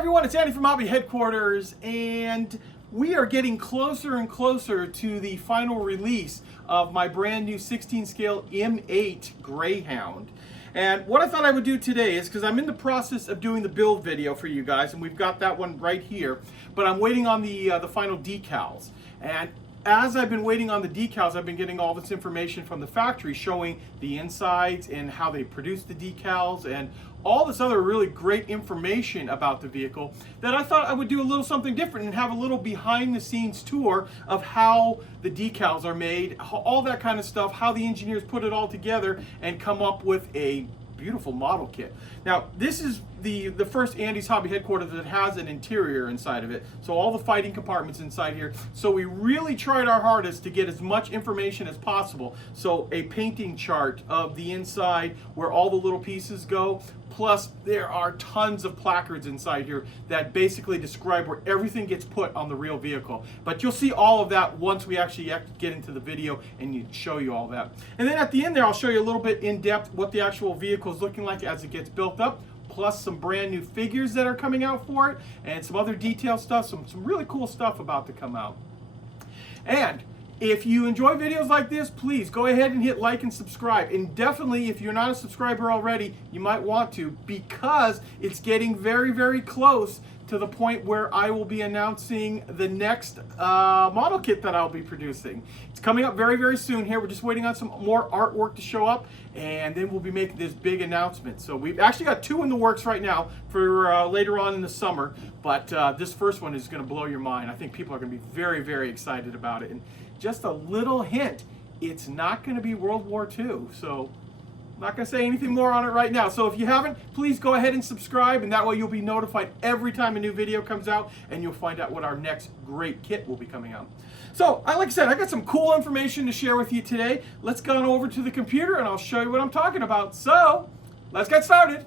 everyone, it's Andy from Hobby Headquarters, and we are getting closer and closer to the final release of my brand new 16 scale M8 Greyhound. And what I thought I would do today is, because I'm in the process of doing the build video for you guys, and we've got that one right here, but I'm waiting on the final decals. And as I've been waiting on the decals, I've been getting all this information from the factory showing the insides and how they produce the decals and all this other really great information about the vehicle, that I thought I would do a little something different and have a little behind the scenes tour of how the decals are made, all that kind of stuff, how the engineers put it all together and come up with a beautiful model kit. Now, this is the first Andy's Hobby Headquarters that has an interior inside of it. So all the fighting compartments inside here. So we really tried our hardest to get as much information as possible. So a painting chart of the inside where all the little pieces go. Plus, there are tons of placards inside here that basically describe where everything gets put on the real vehicle. But you'll see all of that once we actually get into the video and show you all that. And then at the end there, I'll show you a little bit in depth what the actual vehicle is looking like as it gets built up, plus some brand new figures that are coming out for it, and some other detail stuff, some really cool stuff about to come out. And if you enjoy videos like this, please go ahead and hit like and subscribe. And definitely, if you're not a subscriber already, you might want to, because it's getting very, very close to the point where I will be announcing the next model kit that I'll be producing. It's coming up very, very soon here. We're just waiting on some more artwork to show up, and then we'll be making this big announcement. So we've actually got two in the works right now for later on in the summer, but this first one is going to blow your mind. I think people are going to be very, very excited about it. And just a little hint, it's not going to be World War II. So I'm not going to say anything more on it right now. So if you haven't, please go ahead and subscribe, and that way you'll be notified every time a new video comes out, and you'll find out what our next great kit will be coming out. So, like I said, I got some cool information to share with you today. Let's go on over to the computer and I'll show you what I'm talking about. So, let's get started.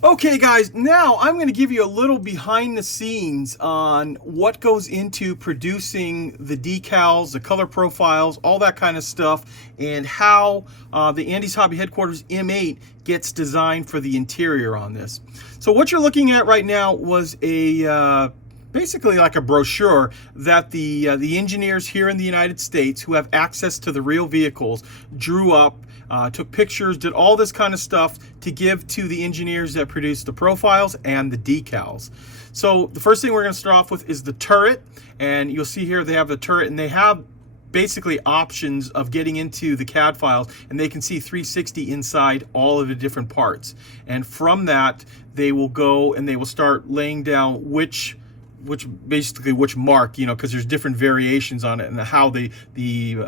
Okay guys, now I'm going to give you a little behind the scenes on what goes into producing the decals, the color profiles, all that kind of stuff, and how the Andy's Hobby Headquarters M8 gets designed for the interior on this. So what you're looking at right now was a basically like a brochure that the engineers here in the United States who have access to the real vehicles drew up, took pictures, did all this kind of stuff to give to the engineers that produce the profiles and the decals. So the first thing we're going to start off with is the turret, and you'll see here they have the turret, and they have basically options of getting into the CAD files, and they can see 360 inside all of the different parts. And from that, they will go and they will start laying down which mark, you know, because there's different variations on it, and how the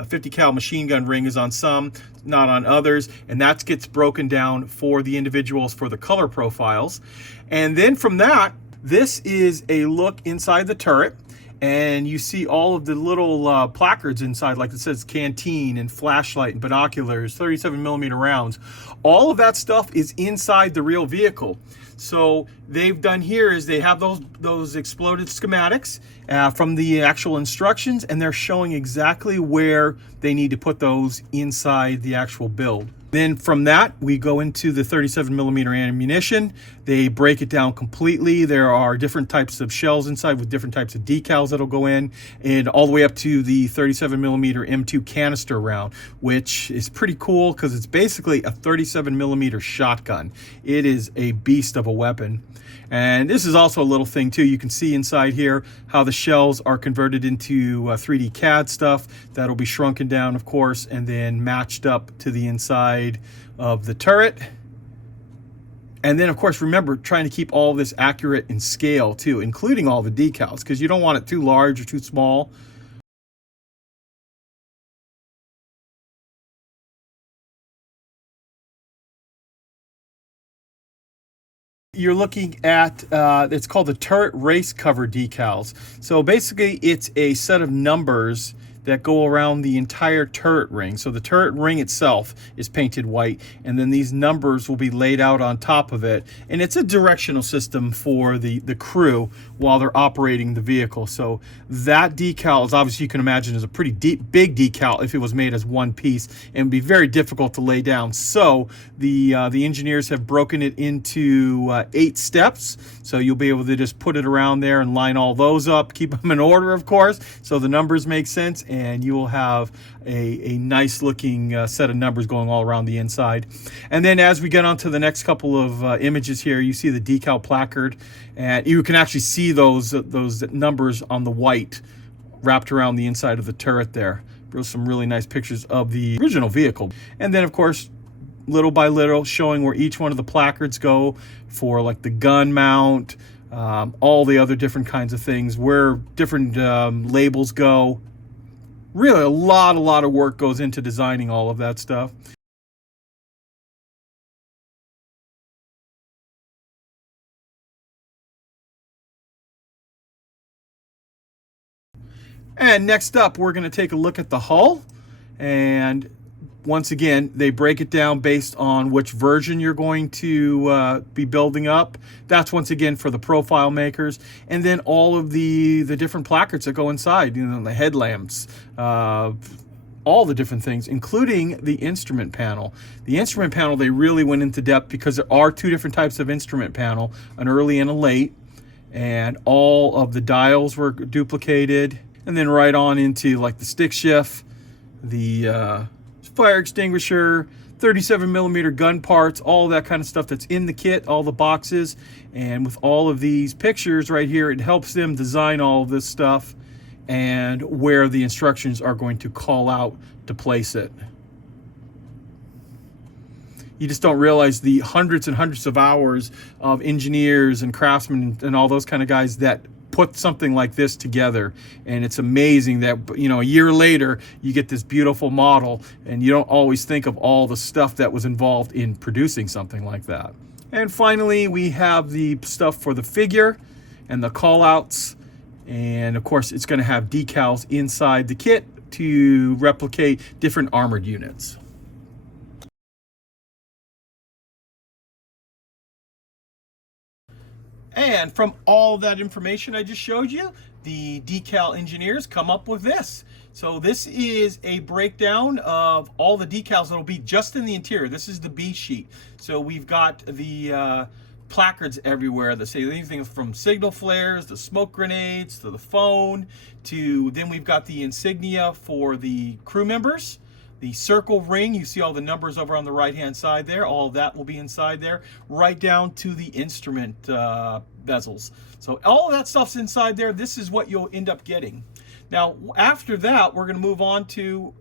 50 cal machine gun ring is on some, not on others, and that gets broken down for the individuals for the color profiles. And then from that, this is a look inside the turret, and you see all of the little placards inside, like it says canteen and flashlight and binoculars, 37mm rounds. All of that stuff is inside the real vehicle. So they've done here is they have those exploded schematics from the actual instructions, and they're showing exactly where they need to put those inside the actual build. Then from that, we go into the 37mm ammunition. They break it down completely. There are different types of shells inside with different types of decals that'll go in, and all the way up to the 37mm M2 canister round, which is pretty cool because it's basically a 37mm shotgun. It is a beast of a weapon. And this is also a little thing too. You can see inside here how the shells are converted into 3D CAD stuff. That'll be shrunken down, of course, and then matched up to the inside of the turret. And then, of course, remember, trying to keep all of this accurate in scale too, including all the decals, because you don't want it too large or too small. You're looking at, it's called the turret race cover decals. So basically it's a set of numbers that go around the entire turret ring. So the turret ring itself is painted white, and then these numbers will be laid out on top of it. And it's a directional system for the crew while they're operating the vehicle. So that decal is, obviously you can imagine, is a pretty big decal if it was made as one piece, and would be very difficult to lay down. So the engineers have broken it into 8 steps. So you'll be able to just put it around there and line all those up, keep them in order, of course, so the numbers make sense, and you will have a nice looking set of numbers going all around the inside. And then as we get on to the next couple of images here, you see the decal placard, and you can actually see those numbers on the white wrapped around the inside of the turret there. There's some really nice pictures of the original vehicle. And then, of course, little by little, showing where each one of the placards go for like the gun mount, all the other different kinds of things, where different labels go. Really a lot of work goes into designing all of that stuff. And next up, we're going to take a look at the hull. And once again, they break it down based on which version you're going to be building up. That's once again for the profile makers. And then all of the different placards that go inside, you know, the headlamps, all the different things, including the instrument panel. The instrument panel, they really went into depth because there are 2 different types of instrument panel, an early and a late. And all of the dials were duplicated. And then right on into like the stick shift, the fire extinguisher, 37mm gun parts, all that kind of stuff that's in the kit, all the boxes. And with all of these pictures right here, it helps them design all of this stuff and where the instructions are going to call out to place it. You just don't realize the hundreds and hundreds of hours of engineers and craftsmen and all those kind of guys that put something like this together. And it's amazing that, you know, a year later you get this beautiful model, and you don't always think of all the stuff that was involved in producing something like that. And finally, we have the stuff for the figure and the call outs, and of course it's going to have decals inside the kit to replicate different armored units. And from all that information I just showed you, the decal engineers come up with this. So this is a breakdown of all the decals that will be just in the interior. This is the B sheet. So we've got the placards everywhere that say anything from signal flares, to smoke grenades, to the phone, to then we've got the insignia for the crew members. The circle ring, you see all the numbers over on the right-hand side there. All of that will be inside there, right down to the instrument bezels. So all of that stuff's inside there. This is what you'll end up getting. Now, after that, we're going to move on to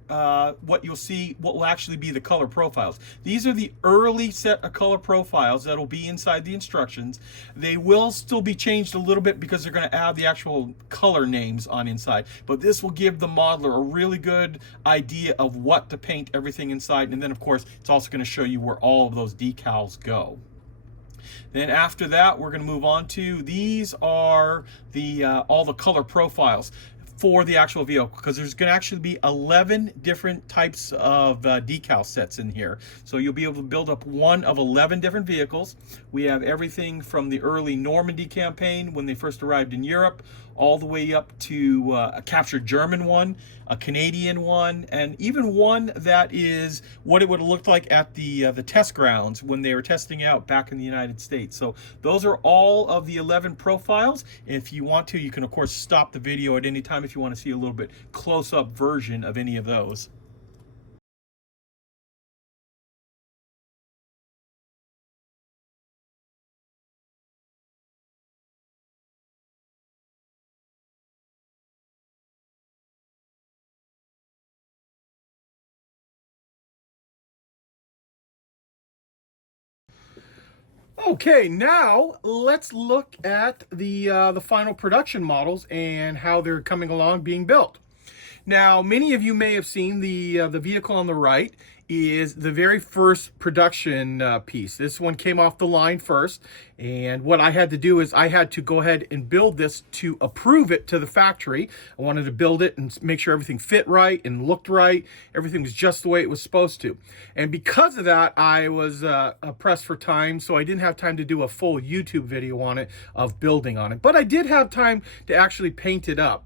what you'll see, what will actually be the color profiles. These are the early set of color profiles that will be inside the instructions. They will still be changed a little bit because they're going to add the actual color names on inside. But this will give the modeler a really good idea of what to paint everything inside. And then, of course, it's also going to show you where all of those decals go. Then after that, we're going to move on to, these are the all the color profiles for the actual vehicle, because there's going to actually be 11 different types of decal sets in here. So you'll be able to build up one of 11 different vehicles. We have everything from the early Normandy campaign when they first arrived in Europe, all the way up to a captured German one, a Canadian one, and even one that is what it would have looked like at the test grounds when they were testing out back in the United States. So those are all of the 11 profiles. If you want to, you can of course stop the video at any time if you want to see a little bit close-up version of any of those. Okay, now let's look at the final production models and how they're coming along being built. Now, many of you may have seen the vehicle on the right is the very first production piece. This one came off the line first, and what I had to do is I had to go ahead and build this to approve it to the factory. I wanted to build it and make sure everything fit right and looked right. Everything was just the way it was supposed to. And because of that, I was pressed for time, so I didn't have time to do a full YouTube video on it of building on it. But I did have time to actually paint it up.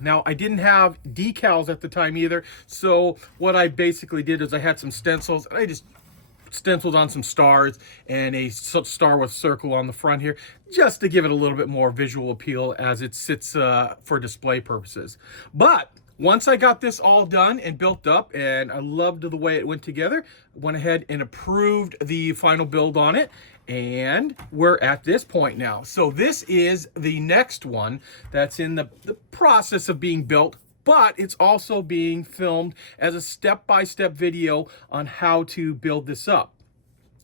Now, I didn't have decals at the time either, so what I basically did is I had some stencils, and I just stenciled on some stars and a star with circle on the front here, just to give it a little bit more visual appeal as it sits for display purposes. But once I got this all done and built up, and I loved the way it went together, went ahead and approved the final build on it, and we're at this point now. So this is the next one that's in the process of being built, but it's also being filmed as a step-by-step video on how to build this up.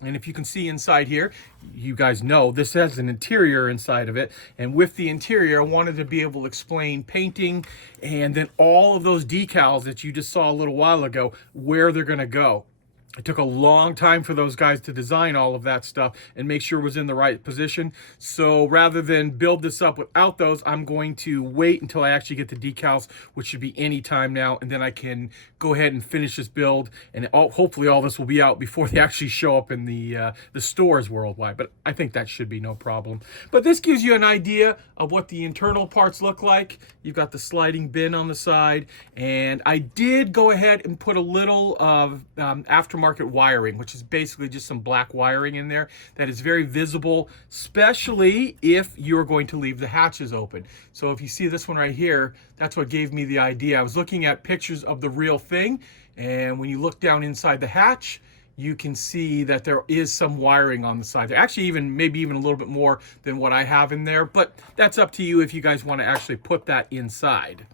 And if you can see inside here, you guys know this has an interior inside of it. And with the interior, I wanted to be able to explain painting and then all of those decals that you just saw a little while ago, where they're gonna go. It took a long time for those guys to design all of that stuff and make sure it was in the right position. So rather than build this up without those, I'm going to wait until I actually get the decals, which should be any time now, and then I can go ahead and finish this build, and hopefully all this will be out before they actually show up in the stores worldwide. But I think that should be no problem. But this gives you an idea of what the internal parts look like. You've got the sliding bin on the side, and I did go ahead and put a little of aftermarket wiring, which is basically just some black wiring in there that is very visible, especially if you're going to leave the hatches open. So if you see this one right here, that's what gave me the idea. I was looking at pictures of the real thing, and when you look down inside the hatch, you can see that there is some wiring on the side there. Actually, maybe even a little bit more than what I have in there, but that's up to you if you guys want to actually put that inside.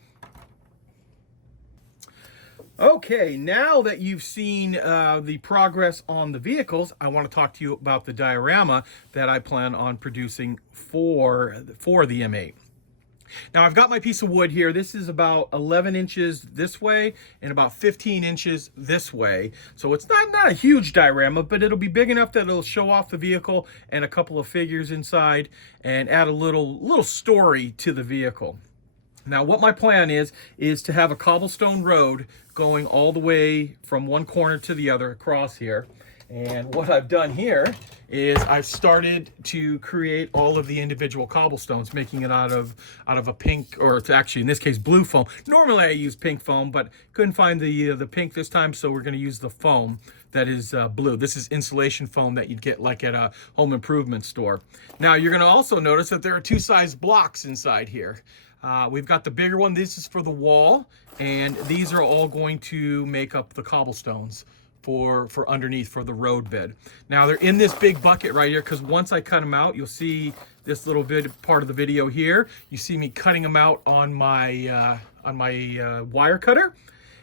Okay, now that you've seen the progress on the vehicles, I want to talk to you about the diorama that I plan on producing for the M8. Now, I've got my piece of wood here. This is about 11 inches this way and about 15 inches this way. So it's not a huge diorama, but it'll be big enough that it'll show off the vehicle and a couple of figures inside and add a little story to the vehicle. Now, what my plan is to have a cobblestone road going all the way from one corner to the other across here. And what I've done here is I've started to create all of the individual cobblestones, making it out of a pink, or it's actually in this case blue foam. Normally I use pink foam, but couldn't find the pink this time, so we're going to use the foam that is blue. This is insulation foam that you'd get like at a home improvement store. Now you're going to also notice that there are two size blocks inside here. We've got the bigger one. This is for the wall, and these are all going to make up the cobblestones for underneath for the road bed. Now they're in this big bucket right here, because once I cut them out, you'll see this little part of the video here. You see me cutting them out on my wire cutter.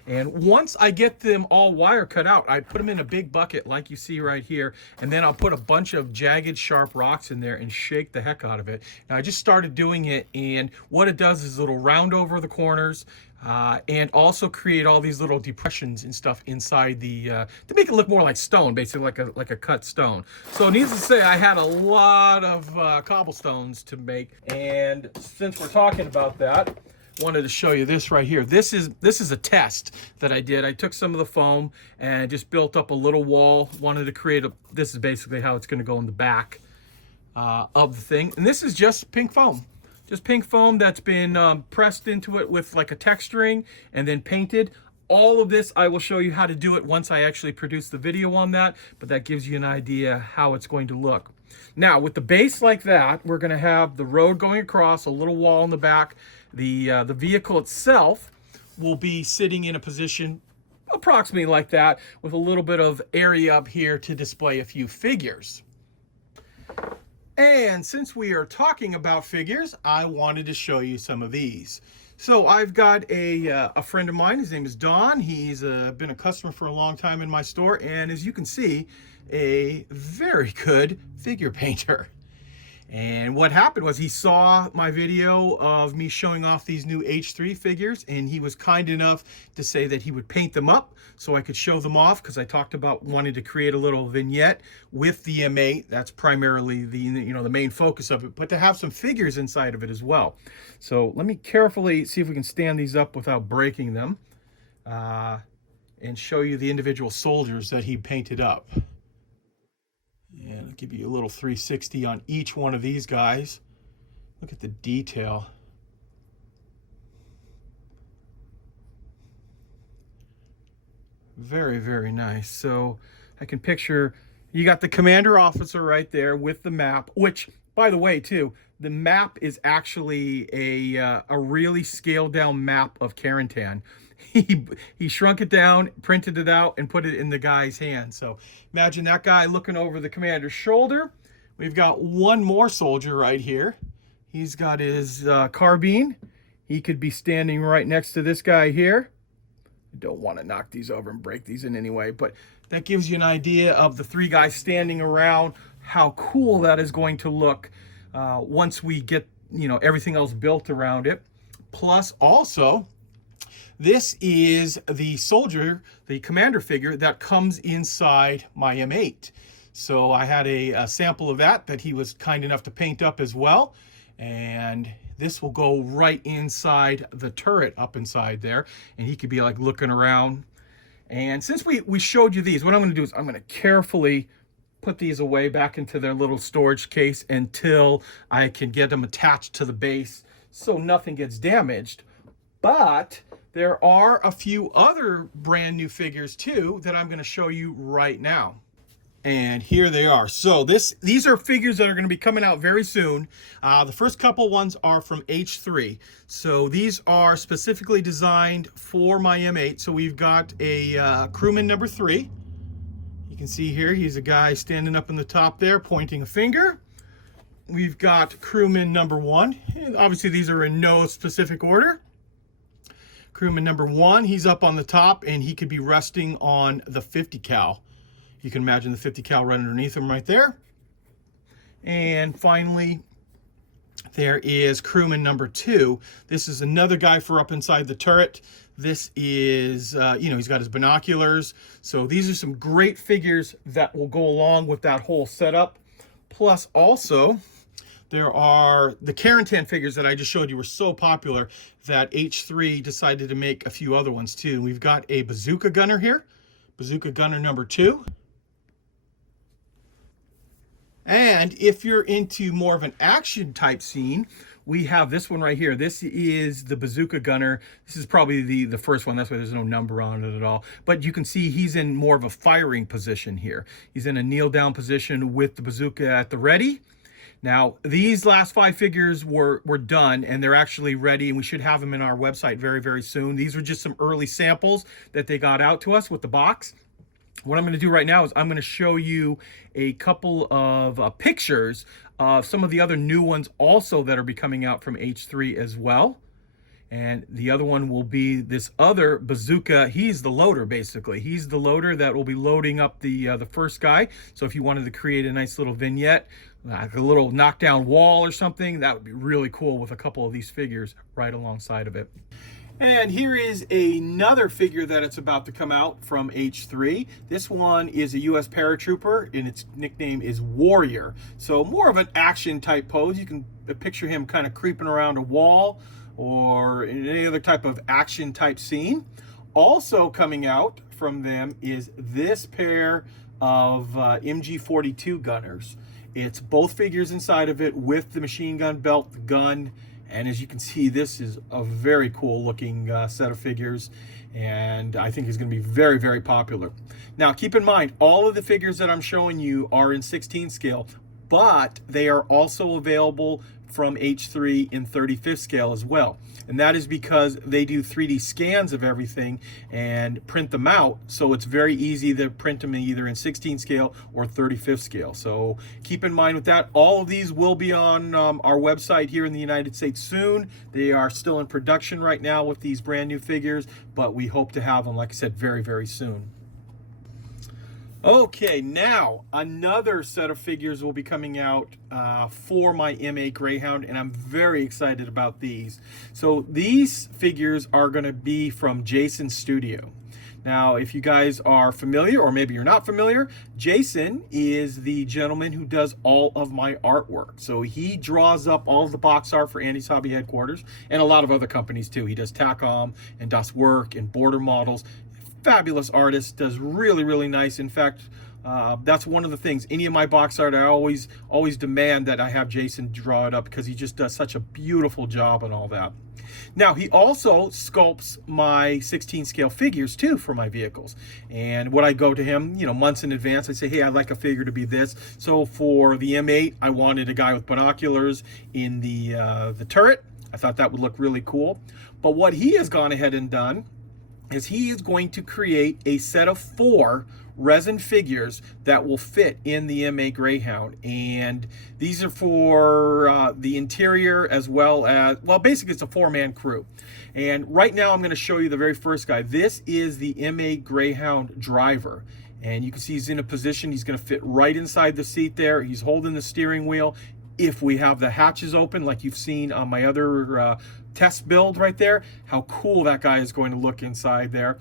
And once I get them all wire cut out, I put them in a big bucket like you see right here, and then I'll put a bunch of jagged, sharp rocks in there and shake the heck out of it. Now I just started doing it, and what it does is it'll round over the corners and also create all these little depressions and stuff inside the to make it look more like stone, basically like a cut stone. So needless to say, I had a lot of cobblestones to make, and since we're talking about that, wanted to show you this right here. This is a test that I did. I took some of the foam and just built up a little wall. Wanted to create this is basically how it's going to go in the back of the thing. And this is just pink foam. Just pink foam that's been pressed into it with like a texturing and then painted. All of this, I will show you how to do it once I actually produce the video on that, but that gives you an idea how it's going to look. Now, with the base like that, we're going to have the road going across, a little wall in the back. The vehicle itself will be sitting in a position approximately like that, with a little bit of area up here to display a few figures. And since we are talking about figures, I wanted to show you some of these. So I've got a friend of mine. His name is Don. He's been a customer for a long time in my store, and as you can see, a very good figure painter. And what happened was he saw my video of me showing off these new H3 figures, and he was kind enough to say that he would paint them up so I could show them off, because I talked about wanting to create a little vignette with the M8. That's primarily the main focus of it, but to have some figures inside of it as well. So let me carefully see if we can stand these up without breaking them, and show you the individual soldiers that he painted up. And I'll give you a little 360 on each one of these guys. Look at the detail. Very, very nice. So I can picture, you got the commander officer right there with the map, which, by the way, too, the map is actually a really scaled down map of Carentan. He shrunk it down, printed it out, and put it in the guy's hand. So imagine that guy looking over the commander's shoulder. We've got one more soldier right here. He's got his carbine. He could be standing right next to this guy here. I don't want to knock these over and break these in any way, but that gives you an idea of the three guys standing around, how cool that is going to look once we get everything else built around it. Plus also, this is the soldier, the commander figure that comes inside my M8. So I had a sample of that he was kind enough to paint up as well. And this will go right inside the turret up inside there. And he could be like looking around. And since we showed you these, what I'm going to do is I'm going to carefully put these away back into their little storage case until I can get them attached to the base so nothing gets damaged. But there are a few other brand new figures too that I'm going to show you right now. And here they are. So these are figures that are going to be coming out very soon. The first couple ones are from H3. So these are specifically designed for my M8. So we've got a crewman number 3. You can see here, he's a guy standing up in the top there, pointing a finger. We've got crewman number 1. And obviously these are in no specific order. Crewman number 1, he's up on the top, and he could be resting on the 50 cal. You can imagine the 50 cal right underneath him right there. And finally, there is crewman number 2. This is another guy for up inside the turret. This is, he's got his binoculars. So these are some great figures that will go along with that whole setup. Plus also, there are the Carentan figures that I just showed you were so popular that H3 decided to make a few other ones too. We've got a bazooka gunner here, bazooka gunner number 2. And if you're into more of an action type scene, we have this one right here. This is the bazooka gunner. This is probably the first one. That's why there's no number on it at all. But you can see he's in more of a firing position here. He's in a kneel down position with the bazooka at the ready. Now, these last 5 figures were done, and they're actually ready, and we should have them in our website very, very soon. These were just some early samples that they got out to us with the box. What I'm going to do right now is I'm going to show you a couple of pictures of some of the other new ones also that are be coming out from H3 as well. And the other one will be this other bazooka. He's the loader, basically. He's the loader that will be loading up the first guy. So if you wanted to create a nice little vignette, like a little knockdown wall or something, that would be really cool with a couple of these figures right alongside of it. And here is another figure that it's about to come out from H3. This one is a US paratrooper, and its nickname is Warrior. So more of an action type pose. You can picture him kind of creeping around a wall or in any other type of action type scene. Also coming out from them is this pair of MG42 gunners. It's both figures inside of it with the machine gun belt, the gun, and as you can see, this is a very cool looking set of figures, and I think is going to be very, very popular. Now, keep in mind, all of the figures that I'm showing you are in 16 scale, but they are also available from H3 in 35th scale as well. And that is because they do 3D scans of everything and print them out. So it's very easy to print them either in 16 scale or 35th scale. So keep in mind with that. All of these will be on our website here in the United States soon. They are still in production right now with these brand new figures, but we hope to have them, like I said, very, very soon. Okay, now another set of figures will be coming out for my M8 Greyhound, and I'm very excited about these. So these figures are going to be from Jason's studio. Now, if you guys are familiar, or maybe you're not familiar, Jason is the gentleman who does all of my artwork. So he draws up all of the box art for Andy's Hobby headquarters and a lot of other companies too. He does Tacom and Das Work and border models. Fabulous artist, does really, really nice. In fact, that's one of the things. Any of my box art, I always demand that I have Jason draw it up because he just does such a beautiful job on all that. Now, he also sculpts my 16 scale figures too for my vehicles. And when I go to him, months in advance, I say, hey, I'd like a figure to be this. So for the M8, I wanted a guy with binoculars in the turret. I thought that would look really cool. But what he has gone ahead and done is he is going to create a set of 4 resin figures that will fit in the M8 Greyhound, and these are for the interior as well as, well, basically it's a 4-man crew. And right now I'm going to show you the very first guy. This is the M8 Greyhound driver, and you can see he's in a position, he's going to fit right inside the seat there. He's holding the steering wheel. If we have the hatches open like you've seen on my other test build right there, how cool that guy is going to look inside there.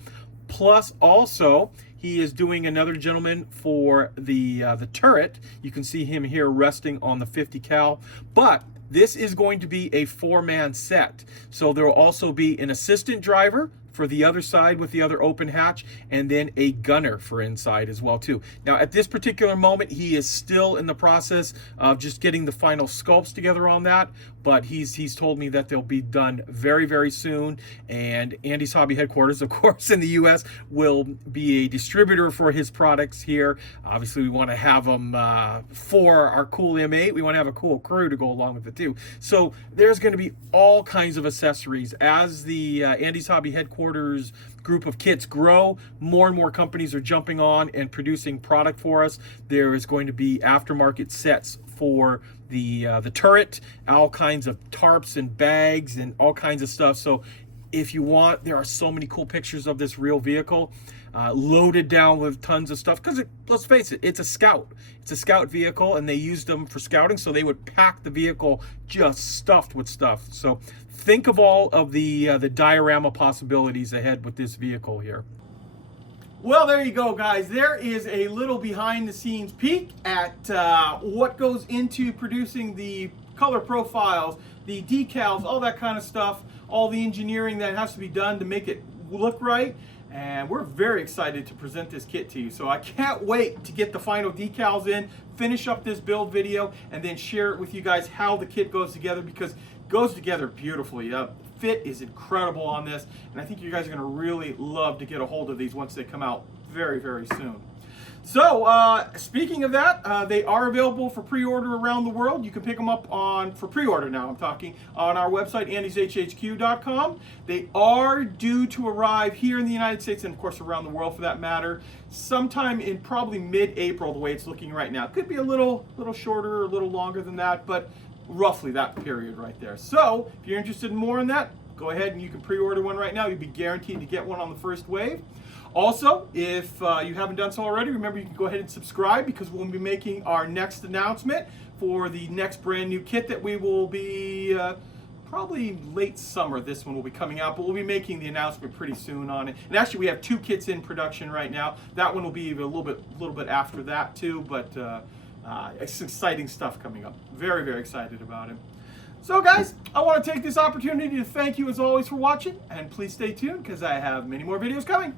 Plus also, he is doing another gentleman for the turret. You can see him here resting on the 50 cal, but this is going to be a 4-man set. So there will also be an assistant driver for the other side with the other open hatch, and then a gunner for inside as well too. Now at this particular moment, he is still in the process of just getting the final sculpts together on that, but he's told me that they'll be done very, very soon. And Andy's Hobby headquarters, of course, in the US will be a distributor for his products here. Obviously, we want to have them for our cool M8. We want to have a cool crew to go along with it too. So there's going to be all kinds of accessories as the Andy's Hobby headquarters group of kits grow. More and more companies are jumping on and producing product for us. There is going to be aftermarket sets for the turret, all kinds of tarps and bags and all kinds of stuff. So if you want, there are so many cool pictures of this real vehicle loaded down with tons of stuff, because let's face it, it's a scout. It's a scout vehicle, and they used them for scouting, so they would pack the vehicle just stuffed with stuff. So think of all of the diorama possibilities ahead with this vehicle here. Well, there you go, guys. There is a little behind-the-scenes peek at what goes into producing the color profiles, the decals, all that kind of stuff, all the engineering that has to be done to make it look right. And we're very excited to present this kit to you. So I can't wait to get the final decals in, finish up this build video, and then share it with you guys how the kit goes together, because it goes together beautifully. Fit is incredible on this, and I think you guys are going to really love to get a hold of these once they come out very, very soon. So speaking of that, they are available for pre-order around the world. You can pick them up for pre-order now, I'm talking, on our website, andyshhq.com. They are due to arrive here in the United States, and of course around the world for that matter, sometime in probably mid-April, the way it's looking right now. It could be a little shorter or a little longer than that, but roughly that period right there. So if you're interested in more in that, go ahead and you can pre-order one right now. You'll be guaranteed to get one on the first wave. Also, if you haven't done so already, remember you can go ahead and subscribe, because we'll be making our next announcement for the next brand new kit that we will be probably late summer. This one will be coming out, but we'll be making the announcement pretty soon on it. And actually, we have 2 kits in production right now. That one will be a little bit after that too, but it's exciting stuff coming up. Very, very excited about it. So guys, I want to take this opportunity to thank you as always for watching, and please stay tuned because I have many more videos coming.